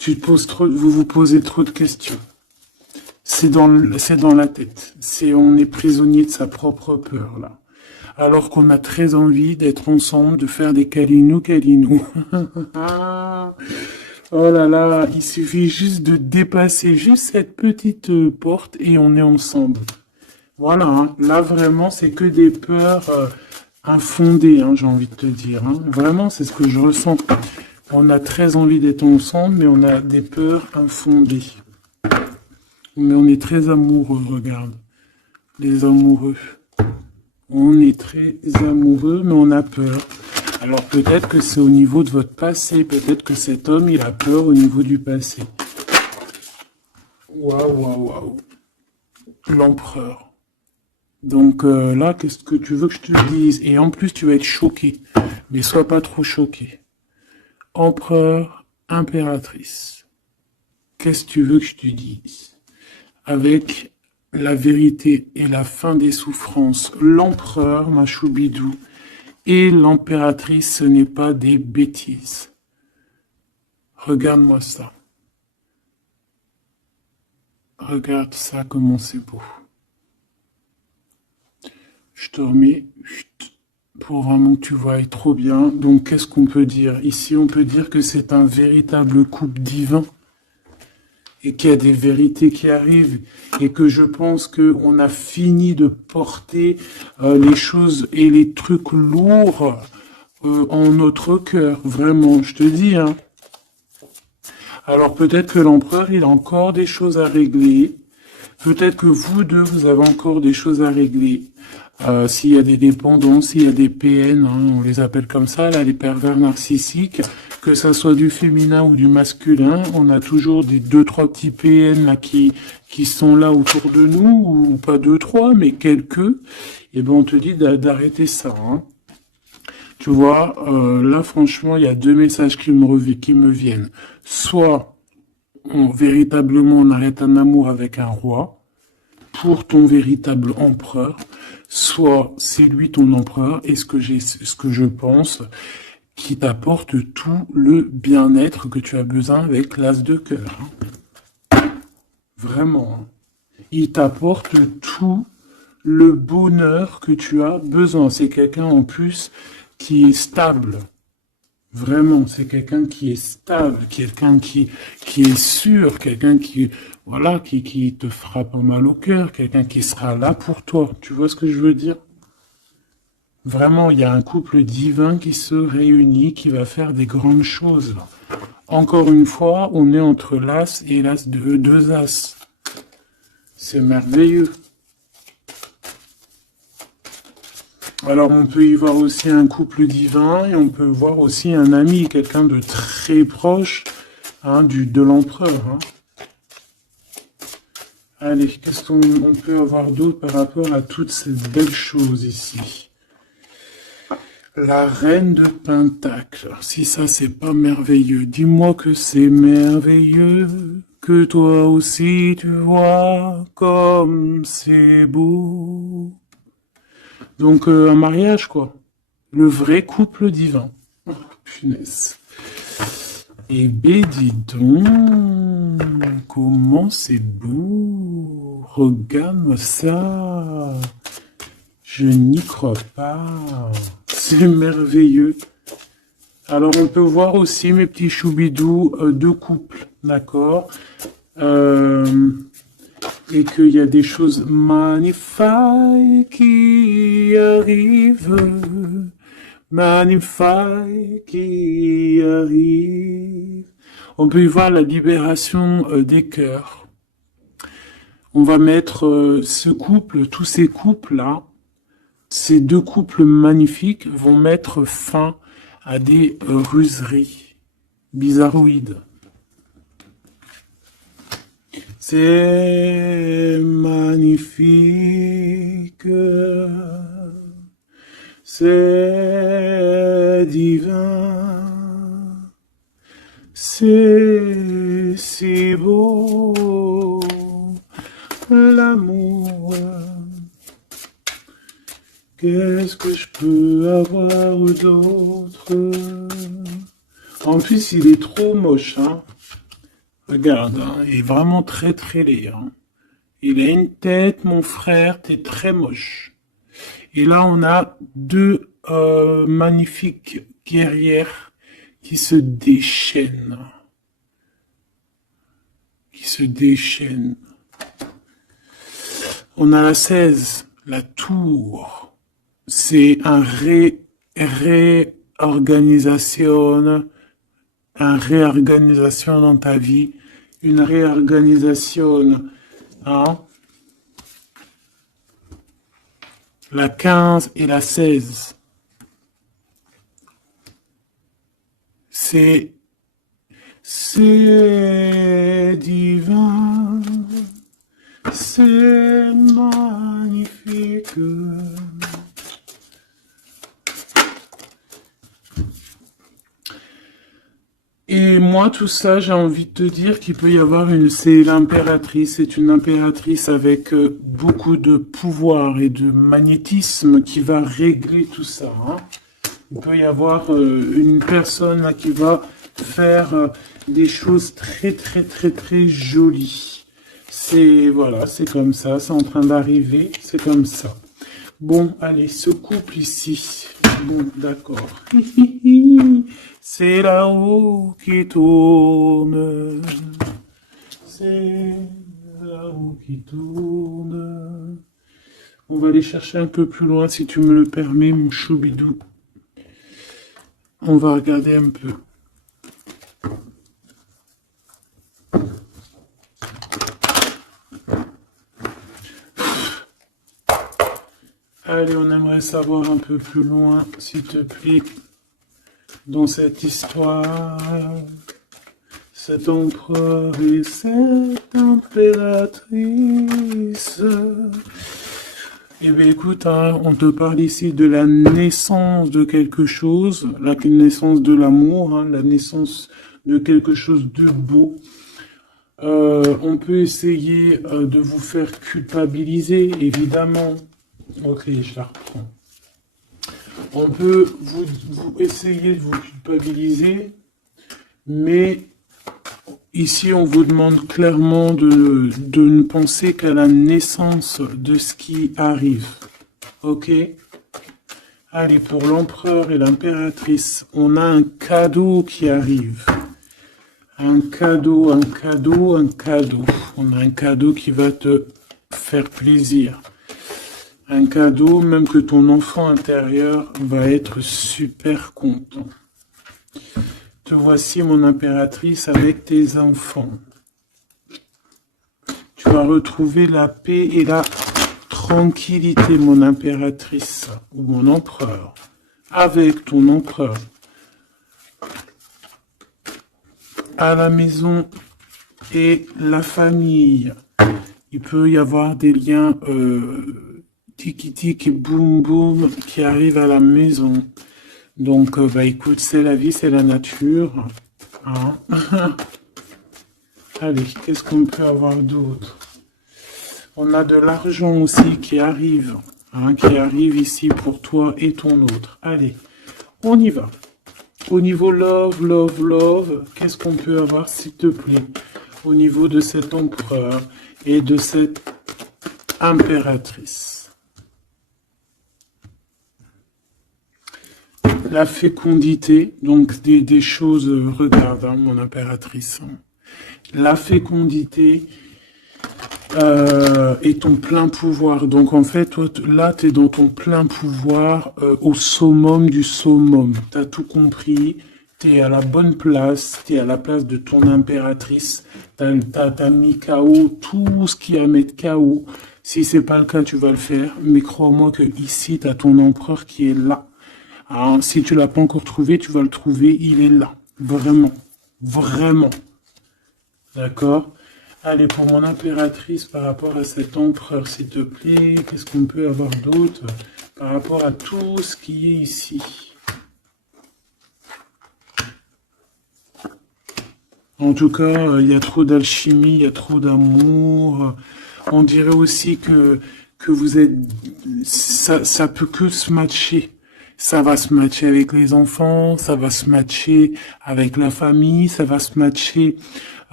Vous vous posez trop de questions. C'est dans la tête. On est prisonnier de sa propre peur, là. Alors qu'on a très envie d'être ensemble, de faire des câlinous. Oh là là, il suffit juste de dépasser juste cette petite porte et on est ensemble. Voilà, hein. Là vraiment, c'est que des peurs infondées, hein, j'ai envie de te dire. Hein. Vraiment, c'est ce que je ressens. On a très envie d'être ensemble, mais on a des peurs infondées. Mais on est très amoureux, regarde. Les amoureux. On est très amoureux, mais on a peur. Alors peut-être que c'est au niveau de votre passé. Peut-être que cet homme, il a peur au niveau du passé. Waouh, waouh, waouh. L'empereur. Donc là, qu'est-ce que tu veux que je te dise? Et en plus, tu vas être choqué. Mais sois pas trop choqué. Empereur, impératrice. Qu'est-ce que tu veux que je te dise? Avec la vérité et la fin des souffrances, l'empereur, ma choubidou, et l'impératrice, ce n'est pas des bêtises. Regarde-moi ça. Regarde ça, comment c'est beau. Je te remets pour vraiment que tu vois trop bien. Donc, qu'est-ce qu'on peut dire? Ici, on peut dire que c'est un véritable couple divin et qu'il y a des vérités qui arrivent et que je pense qu'on a fini de porter les choses et les trucs lourds en notre cœur. Vraiment, je te dis. Hein. Alors, peut-être que l'empereur, il a encore des choses à régler. Peut-être que vous deux, vous avez encore des choses à régler. S'il y a des dépendances, s'il y a des PN, hein, on les appelle comme ça, là, les pervers narcissiques, que ça soit du féminin ou du masculin, on a toujours des 2-3 petits PN là qui sont là autour de nous, ou pas 2-3, mais quelques, et ben on te dit d'arrêter ça. Hein. Tu vois, là franchement, il y a deux messages qui me viennent. Soit véritablement on arrête un amour avec un roi, pour ton véritable empereur, soit c'est lui ton empereur, et ce que je pense, qui t'apporte tout le bien-être que tu as besoin avec l'as de cœur. Vraiment. Il t'apporte tout le bonheur que tu as besoin. C'est quelqu'un en plus qui est stable. Vraiment, c'est quelqu'un qui est stable, quelqu'un qui est sûr, quelqu'un qui, voilà, qui te fera pas mal au cœur, quelqu'un qui sera là pour toi. Tu vois ce que je veux dire? Vraiment, il y a un couple divin qui se réunit, qui va faire des grandes choses. Encore une fois, on est entre l'as et l'as de deux as. C'est merveilleux. Alors on peut y voir aussi un couple divin et on peut voir aussi un ami, quelqu'un de très proche hein, de l'empereur. Hein. Allez, qu'est-ce qu'on peut avoir d'autre par rapport à toutes ces belles choses ici? La reine de Pentacle. Si ça c'est pas merveilleux, dis-moi que c'est merveilleux, que toi aussi tu vois comme c'est beau. Donc, un mariage, quoi. Le vrai couple divin. Oh, punaise. Eh ben, dis donc, comment c'est beau. Regarde-moi ça. Je n'y crois pas. C'est merveilleux. Alors, on peut voir aussi, mes petits choubidous, deux couples, d'accord et qu'il y a des choses magnifiques qui arrivent, magnifiques qui arrivent. On peut y voir la libération des cœurs. On va mettre ce couple, tous ces couples-là, ces deux couples magnifiques vont mettre fin à des ruseries bizarroïdes. C'est magnifique, c'est divin, c'est si beau, l'amour. Qu'est-ce que je peux avoir d'autre? En plus, il est trop moche, hein. Regarde, hein, il est vraiment très très laid. Hein. Il a une tête, mon frère, t'es très moche. Et là, on a deux magnifiques guerrières qui se déchaînent. Qui se déchaînent. On a la 16, la tour. C'est un réorganisation, une réorganisation dans ta vie, une réorganisation, hein. La 15 et la 16. C'est divin, c'est magnifique. Et moi, tout ça, j'ai envie de te dire qu'il peut y avoir c'est l'impératrice, c'est une impératrice avec beaucoup de pouvoir et de magnétisme qui va régler tout ça. Hein. Il peut y avoir une personne là, qui va faire des choses très très très très jolies. Voilà, c'est comme ça, c'est en train d'arriver, c'est comme ça. Bon, allez, ce couple ici. Bon, d'accord. C'est la roue qui tourne. C'est la roue qui tourne. On va aller chercher un peu plus loin, si tu me le permets, mon choubidou. On va regarder un peu. Allez, on aimerait savoir un peu plus loin, s'il te plaît, dans cette histoire. Cet empereur et cette impératrice. Eh bien, écoute, hein, on te parle ici de la naissance de quelque chose, la naissance de l'amour, hein, la naissance de quelque chose de beau. On peut essayer de vous faire culpabiliser, évidemment. Ok, je la reprends. On peut vous essayer de vous culpabiliser, mais ici on vous demande clairement de ne penser qu'à la naissance de ce qui arrive. Ok? Allez, pour l'empereur et l'impératrice, on a un cadeau qui arrive. Un cadeau, un cadeau, un cadeau. On a un cadeau qui va te faire plaisir. Un cadeau, même que ton enfant intérieur va être super content. Te voici, mon impératrice, avec tes enfants. Tu vas retrouver la paix et la tranquillité, mon impératrice, ou mon empereur, avec ton empereur. À la maison et la famille. Il peut y avoir des liens tiki-tiki, boum-boum qui arrivent à la maison. Donc, bah écoute, c'est la vie, c'est la nature. Hein. Allez, qu'est-ce qu'on peut avoir d'autre? On a de l'argent aussi qui arrive. Hein, qui arrive ici pour toi et ton autre. Allez, on y va. Au niveau love, love, love, qu'est-ce qu'on peut avoir, s'il te plaît? Au niveau de cet empereur et de cette impératrice. La fécondité, donc des choses, regarde, hein, mon impératrice. La fécondité et ton plein pouvoir. Donc en fait, toi, là, tu es dans ton plein pouvoir au summum du summum. Tu as tout compris, tu es à la bonne place, tu es à la place de ton impératrice. Tu as mis KO tout ce qui est à mettre KO. Si c'est pas le cas, tu vas le faire. Mais crois-moi que ici, tu as ton empereur qui est là. Alors, si tu l'as pas encore trouvé, tu vas le trouver. Il est là. Vraiment. Vraiment. D'accord? Allez, pour mon impératrice, par rapport à cet empereur, s'il te plaît, qu'est-ce qu'on peut avoir d'autre par rapport à tout ce qui est ici? En tout cas, il y a trop d'alchimie, il y a trop d'amour. On dirait aussi que vous êtes... Ça peut que se matcher. Ça va se matcher avec les enfants, ça va se matcher avec la famille, ça va se matcher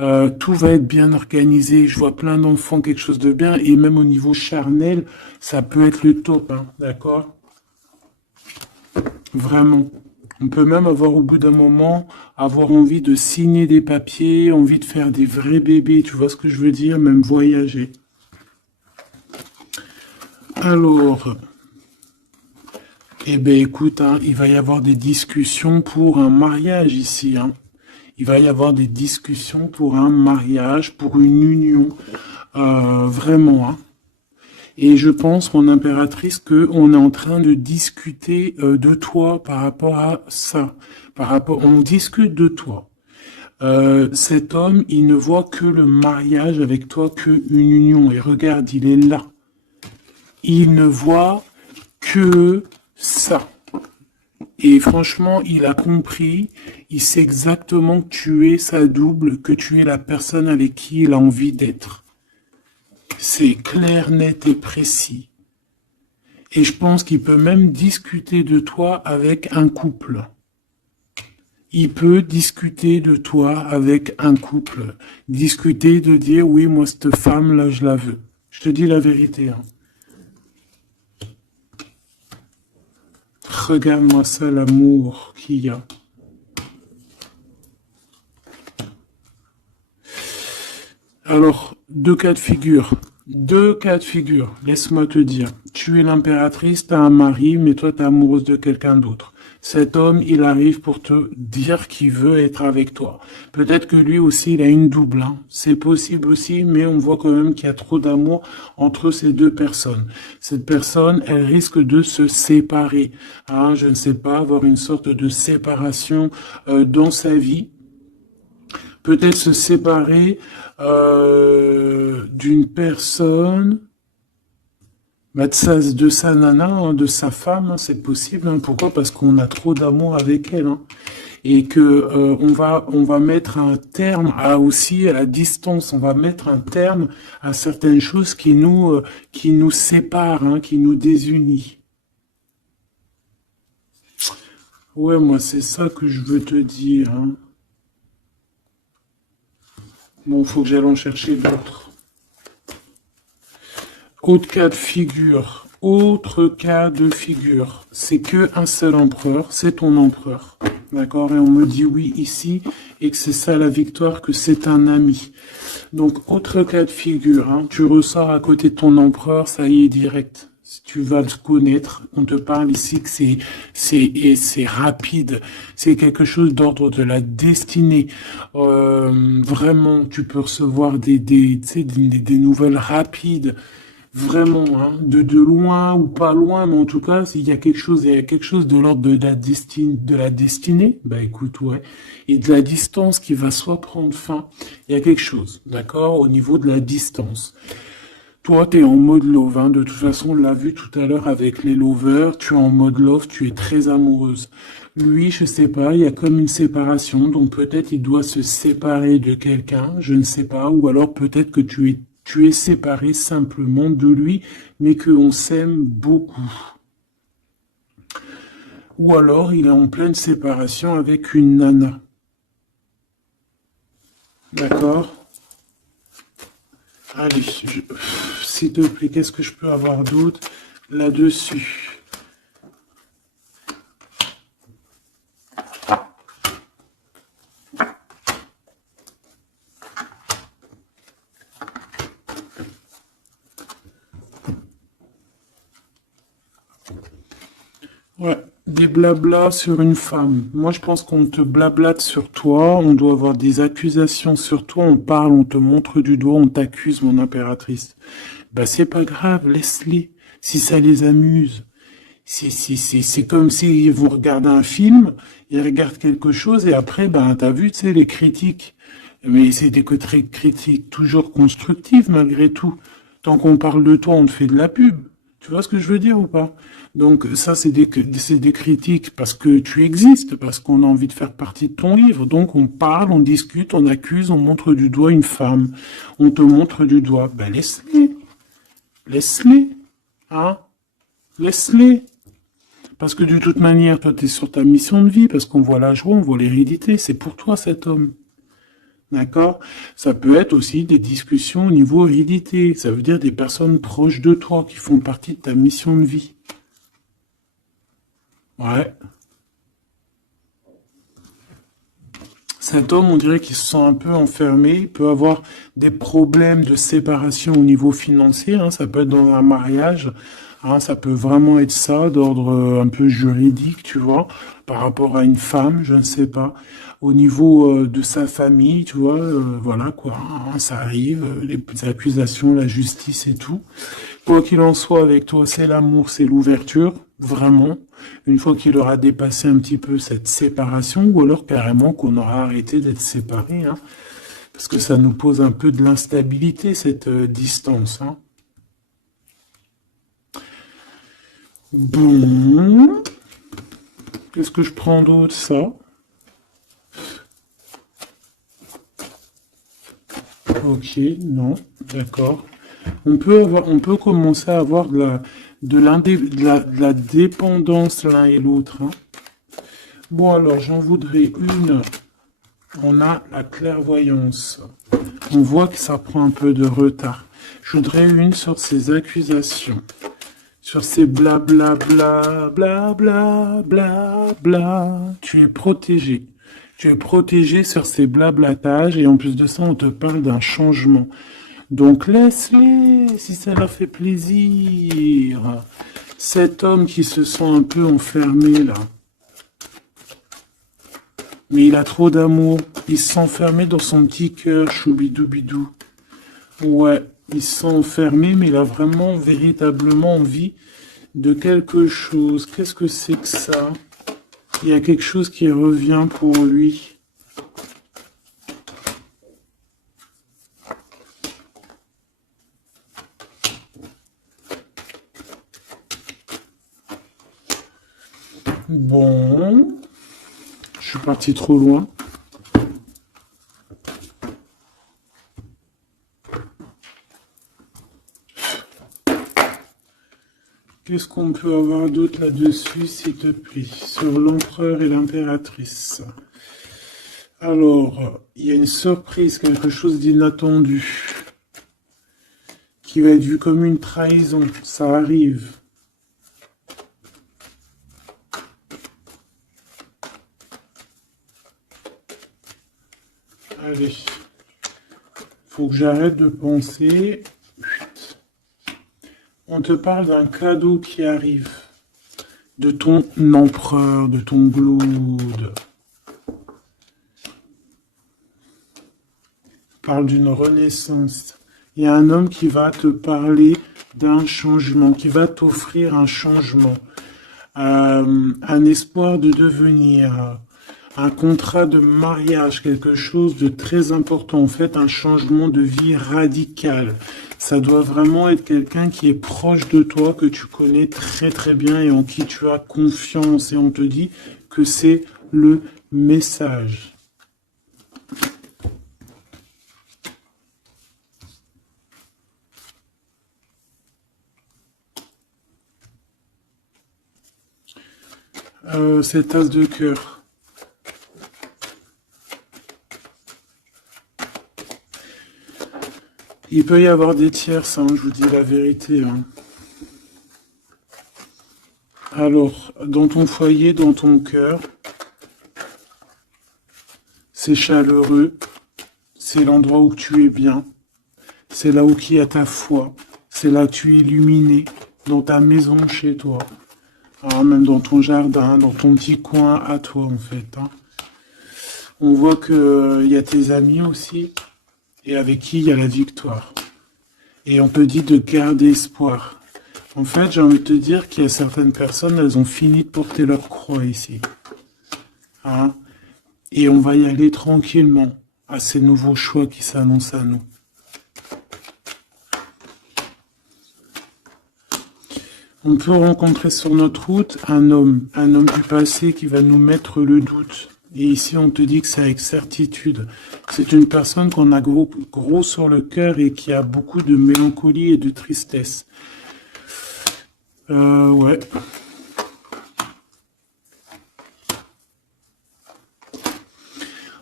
Tout va être bien organisé. Je vois plein d'enfants, quelque chose de bien. Et même au niveau charnel, ça peut être le top, hein, d'accord? Vraiment. On peut même avoir au bout d'un moment, avoir envie de signer des papiers, envie de faire des vrais bébés, tu vois ce que je veux dire? Même voyager. Alors, eh ben écoute, hein, il va y avoir des discussions pour un mariage ici, hein. Il va y avoir des discussions pour un mariage, pour une union, vraiment, hein. Et je pense, mon impératrice, qu'on est en train de discuter de toi par rapport à ça. On discute de toi. Cet homme, il ne voit que le mariage avec toi, que une union. Et regarde, il est là. Il ne voit que ça. Et franchement, il a compris, il sait exactement que tu es sa double, que tu es la personne avec qui il a envie d'être. C'est clair, net et précis. Et je pense qu'il peut même discuter de toi avec un couple. Il peut discuter de toi avec un couple. Discuter de dire, oui, moi, cette femme-là, je la veux. Je te dis la vérité, hein. Regarde-moi ça, l'amour qu'il y a. Alors, deux cas de figure. Deux cas de figure. Laisse-moi te dire. Tu es l'impératrice, t'as un mari, mais toi, t'es amoureuse de quelqu'un d'autre. Cet homme, il arrive pour te dire qu'il veut être avec toi. Peut-être que lui aussi, il a une double, hein. C'est possible aussi, mais on voit quand même qu'il y a trop d'amour entre ces deux personnes. Cette personne, elle risque de se séparer, hein, je ne sais pas, avoir une sorte de séparation dans sa vie. Peut-être se séparer d'une personne, bah, de sa nana, hein, de sa femme, hein, c'est possible, hein. Pourquoi? Parce qu'on a trop d'amour avec elle, hein. Et que on va mettre un terme à aussi à la distance. On va mettre un terme à certaines choses qui nous séparent, hein, qui nous désunissent. Ouais, moi c'est ça que je veux te dire, hein. Bon, faut que j'aille en chercher d'autres. Autre cas de figure. Autre cas de figure. C'est que un seul empereur, c'est ton empereur. D'accord? Et on me dit oui ici, et que c'est ça la victoire, que c'est un ami. Donc, autre cas de figure, hein, tu ressors à côté de ton empereur, ça y est, direct. Si tu vas le connaître, on te parle ici que c'est rapide. C'est quelque chose d'ordre de la destinée. Vraiment, tu peux recevoir tu sais, des nouvelles rapides. Vraiment, hein, de loin ou pas loin, mais en tout cas, il y a quelque chose de l'ordre de la destinée, bah écoute, ouais, et de la distance qui va soit prendre fin, il y a quelque chose, d'accord, au niveau de la distance. Toi, tu es en mode love, hein, de toute façon, on l'a vu tout à l'heure avec les lovers, tu es en mode love, tu es très amoureuse. Lui, je sais pas, il y a comme une séparation, donc peut-être il doit se séparer de quelqu'un, je ne sais pas, ou alors peut-être que tu es séparé simplement de lui, mais qu'on s'aime beaucoup. Ou alors il est en pleine séparation avec une nana. D'accord? Allez, s'il te plaît, qu'est-ce que je peux avoir d'autre là-dessus? Ouais, des blablas sur une femme. Moi, je pense qu'on te blablate sur toi, on doit avoir des accusations sur toi, on parle, on te montre du doigt, on t'accuse, mon impératrice. Bah, c'est pas grave, laisse-les, si ça les amuse. C'est comme si vous regardez un film, ils regardent quelque chose et après, ben, t'as vu, tu sais, les critiques. Mais c'est des critiques toujours constructives malgré tout. Tant qu'on parle de toi, on te fait de la pub. Tu vois ce que je veux dire ou pas? Donc ça, c'est des critiques parce que tu existes, parce qu'on a envie de faire partie de ton livre. Donc on parle, on discute, on accuse, on montre du doigt une femme. On te montre du doigt. Ben laisse-les. Laisse-les. Hein? Laisse-les. Parce que de toute manière, toi, tu es sur ta mission de vie, parce qu'on voit la joie, on voit l'hérédité. C'est pour toi cet homme. D'accord? Ça peut être aussi des discussions au niveau hérédité. Ça veut dire des personnes proches de toi qui font partie de ta mission de vie. Ouais. Cet homme, on dirait qu'il se sent un peu enfermé, il peut avoir des problèmes de séparation au niveau financier, hein, ça peut être dans un mariage, hein, ça peut vraiment être ça, d'ordre un peu juridique, tu vois, par rapport à une femme, je ne sais pas. Au niveau de sa famille, tu vois, voilà quoi, hein, ça arrive, les accusations, la justice et tout. Quoi qu'il en soit, avec toi, c'est l'amour, c'est l'ouverture, vraiment. Une fois qu'il aura dépassé un petit peu cette séparation, ou alors carrément qu'on aura arrêté d'être séparés, hein, parce que ça nous pose un peu de l'instabilité, cette distance. Hein. Bon, qu'est-ce que je prends d'autre, ça? Ok, non, d'accord. On peut commencer à avoir de la dépendance l'un et l'autre. Hein. Bon, alors, j'en voudrais une. On a la clairvoyance. On voit que ça prend un peu de retard. Je voudrais une sur ces accusations. Sur ces blabla bla bla bla bla bla. Tu es protégé. Tu es protégé sur ces blablatages et en plus de ça, on te parle d'un changement. Donc laisse-les si ça leur fait plaisir. Cet homme qui se sent un peu enfermé là. Mais il a trop d'amour. Il se sent enfermé dans son petit cœur, choubidoubidou. Ouais, il se sent enfermé, mais il a vraiment, véritablement envie de quelque chose. Qu'est-ce que c'est que ça? Il y a quelque chose qui revient pour lui. Bon, je suis parti trop loin. Qu'est-ce qu'on peut avoir d'autre là-dessus, s'il te plaît, sur l'empereur et l'impératrice? Alors, il y a une surprise, quelque chose d'inattendu, qui va être vu comme une trahison. Ça arrive. Allez, faut que j'arrête de penser. On te parle d'un cadeau qui arrive. De ton empereur, de ton Glood. Parle d'une renaissance. Il y a un homme qui va te parler d'un changement, qui va t'offrir un changement, un espoir de devenir, un contrat de mariage, quelque chose de très important, en fait, un changement de vie radical. Ça doit vraiment être quelqu'un qui est proche de toi, que tu connais très très bien et en qui tu as confiance. Et on te dit que c'est le message. Cette as de cœur. Il peut y avoir des tierces, hein, je vous dis la vérité. Hein. Alors, dans ton foyer, dans ton cœur, c'est chaleureux, c'est l'endroit où tu es bien, c'est là où il y a ta foi, c'est là que tu es illuminé, dans ta maison, chez toi, hein, même dans ton jardin, dans ton petit coin à toi en fait. Hein. On voit que y a tes amis aussi, et avec qui il y a la victoire. Et on te dit de garder espoir. En fait, j'ai envie de te dire qu'il y a certaines personnes, elles ont fini de porter leur croix ici. Hein? Et on va y aller tranquillement à ces nouveaux choix qui s'annoncent à nous. On peut rencontrer sur notre route un homme du passé qui va nous mettre le doute. Et ici, on te dit que c'est avec certitude. C'est une personne qu'on a gros sur le cœur et qui a beaucoup de mélancolie et de tristesse. Ouais.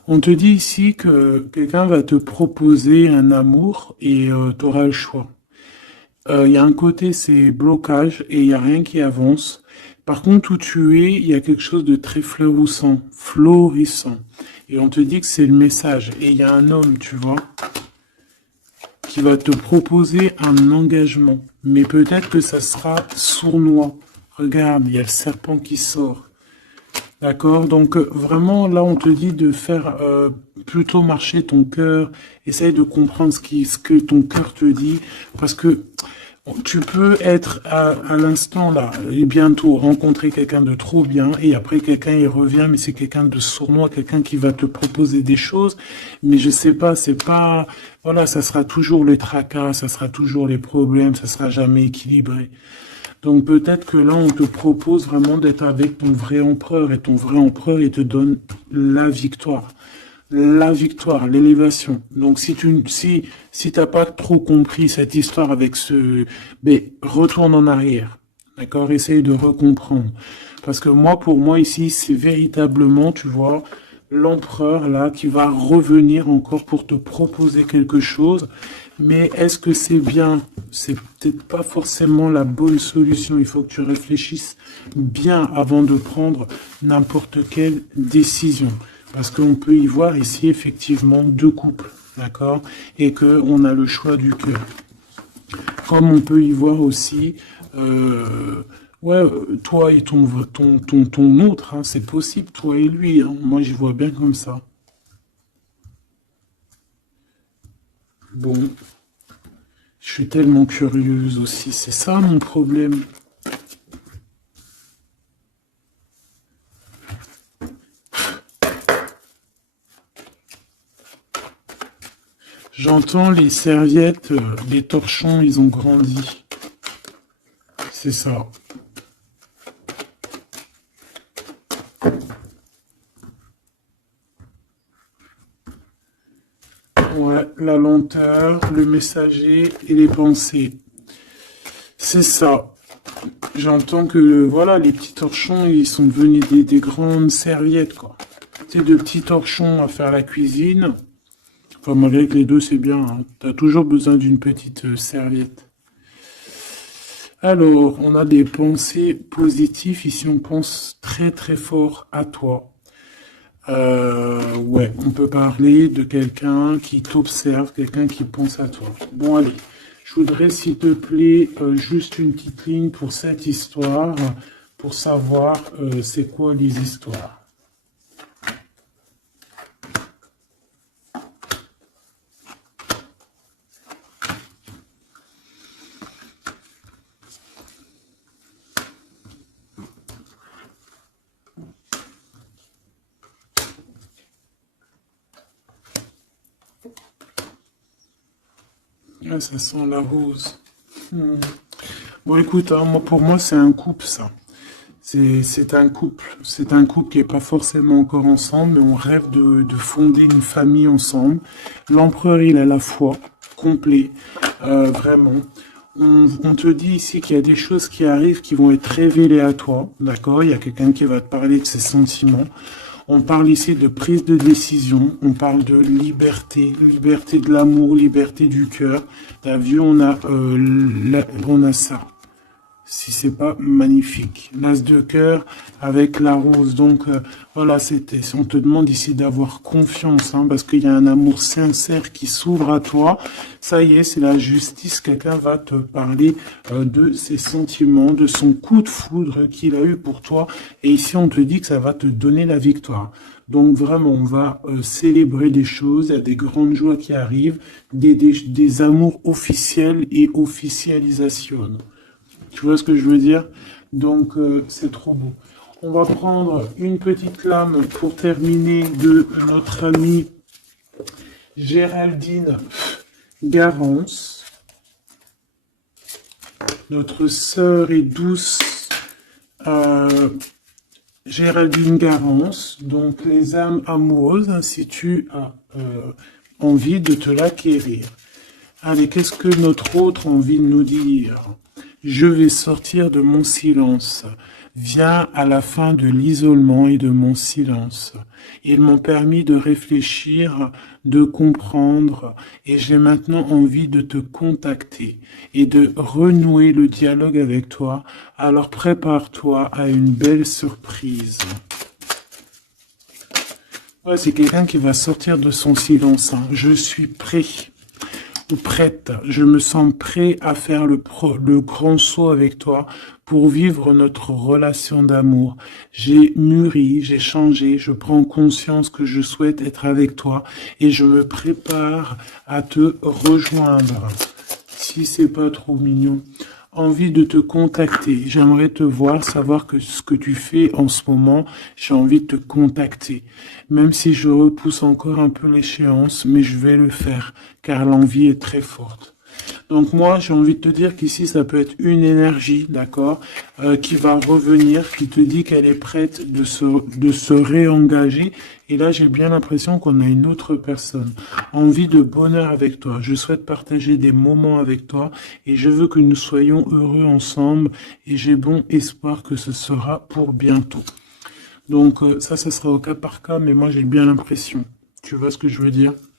On te dit ici que quelqu'un va te proposer un amour et tu auras le choix. Il y a un côté, c'est blocage et il n'y a rien qui avance. Par contre, où tu es, il y a quelque chose de très florissant. Et on te dit que c'est le message. Et il y a un homme, tu vois, qui va te proposer un engagement. Mais peut-être que ça sera sournois. Regarde, il y a le serpent qui sort. D'accord? Donc vraiment, là, on te dit de faire plutôt marcher ton cœur. Essaye de comprendre ce que ton cœur te dit. Parce que tu peux être à l'instant là et bientôt rencontrer quelqu'un de trop bien et après quelqu'un il revient mais c'est quelqu'un de sournois, quelqu'un qui va te proposer des choses mais je sais pas, c'est pas voilà, ça sera toujours le tracas, ça sera toujours les problèmes, ça sera jamais équilibré. Donc peut-être que là on te propose vraiment d'être avec ton vrai empereur et ton vrai empereur il te donne la victoire. La victoire, l'élévation. Donc si t'as pas trop compris cette histoire avec ben retourne en arrière. D'accord? Essaye de recomprendre. Parce que moi, pour moi ici, c'est véritablement, tu vois, l'empereur là qui va revenir encore pour te proposer quelque chose. Mais est-ce que c'est bien? C'est peut-être pas forcément la bonne solution. Il faut que tu réfléchisses bien avant de prendre n'importe quelle décision. Parce qu'on peut y voir ici effectivement deux couples, d'accord? Et qu'on a le choix du cœur. Comme on peut y voir aussi, ouais, toi et ton autre, hein, c'est possible, toi et lui. Hein, moi, j'y vois bien comme ça. Bon, je suis tellement curieuse aussi, c'est ça mon problème. J'entends les serviettes, les torchons, ils ont grandi. C'est ça. Ouais, la lenteur, le messager et les pensées. C'est ça. J'entends que, voilà, les petits torchons, ils sont devenus des grandes serviettes, quoi. C'est de petits torchons à faire la cuisine. Enfin, malgré que les deux, c'est bien. Hein. T'as toujours besoin d'une petite serviette. Alors, on a des pensées positives. Ici, on pense très très fort à toi. Ouais, on peut parler de quelqu'un qui t'observe, quelqu'un qui pense à toi. Bon, allez, je voudrais, s'il te plaît, juste une petite ligne pour cette histoire, pour savoir c'est quoi les histoires. Ah, ça sent la rose. Hmm. Bon, écoute, hein, moi, pour moi, c'est un couple, ça. C'est un couple. C'est un couple qui est pas forcément encore ensemble, mais on rêve de fonder une famille ensemble. L'empereur, il a la foi, complet, vraiment. On te dit ici qu'il y a des choses qui arrivent qui vont être révélées à toi, d'accord? Il y a quelqu'un qui va te parler de ses sentiments. On parle ici de prise de décision, on parle de liberté, liberté de l'amour, liberté du cœur. T'as vu, on a ça. Si c'est pas magnifique. L'as de cœur avec la rose. Donc voilà, on te demande ici d'avoir confiance, hein, parce qu'il y a un amour sincère qui s'ouvre à toi. Ça y est, c'est la justice. Quelqu'un va te parler de ses sentiments, de son coup de foudre qu'il a eu pour toi. Et ici, on te dit que ça va te donner la victoire. Donc vraiment, on va célébrer des choses, il y a des grandes joies qui arrivent, des amours officiels et officialisation. Tu vois ce que je veux dire? Donc, c'est trop beau. On va prendre une petite lame pour terminer de notre amie Géraldine Garance. Notre sœur et douce Géraldine Garance. Donc, les âmes amoureuses, hein, si tu as envie de te l'acquérir. Allez, qu'est-ce que notre autre a envie de nous dire? Je vais sortir de mon silence. vient à la fin de l'isolement et de mon silence. Ils m'ont permis de réfléchir, de comprendre, et j'ai maintenant envie de te contacter et de renouer le dialogue avec toi. Alors prépare-toi à une belle surprise. Ouais, c'est quelqu'un qui va sortir de son silence, hein. Je suis prêt ou prête. Je me sens prêt à faire le grand saut avec toi pour vivre notre relation d'amour. J'ai mûri, j'ai changé, je prends conscience que je souhaite être avec toi et je me prépare à te rejoindre. Si c'est pas trop mignon. Envie de te contacter. J'aimerais te voir, savoir que ce que tu fais en ce moment, j'ai envie de te contacter. Même si je repousse encore un peu l'échéance, mais je vais le faire, car l'envie est très forte. Donc moi, j'ai envie de te dire qu'ici, ça peut être une énergie, d'accord, qui va revenir, qui te dit qu'elle est prête de se réengager. Et là, j'ai bien l'impression qu'on a une autre personne. Envie de bonheur avec toi. Je souhaite partager des moments avec toi et je veux que nous soyons heureux ensemble et j'ai bon espoir que ce sera pour bientôt. Donc ça sera au cas par cas, mais moi j'ai bien l'impression. Tu vois ce que je veux dire ?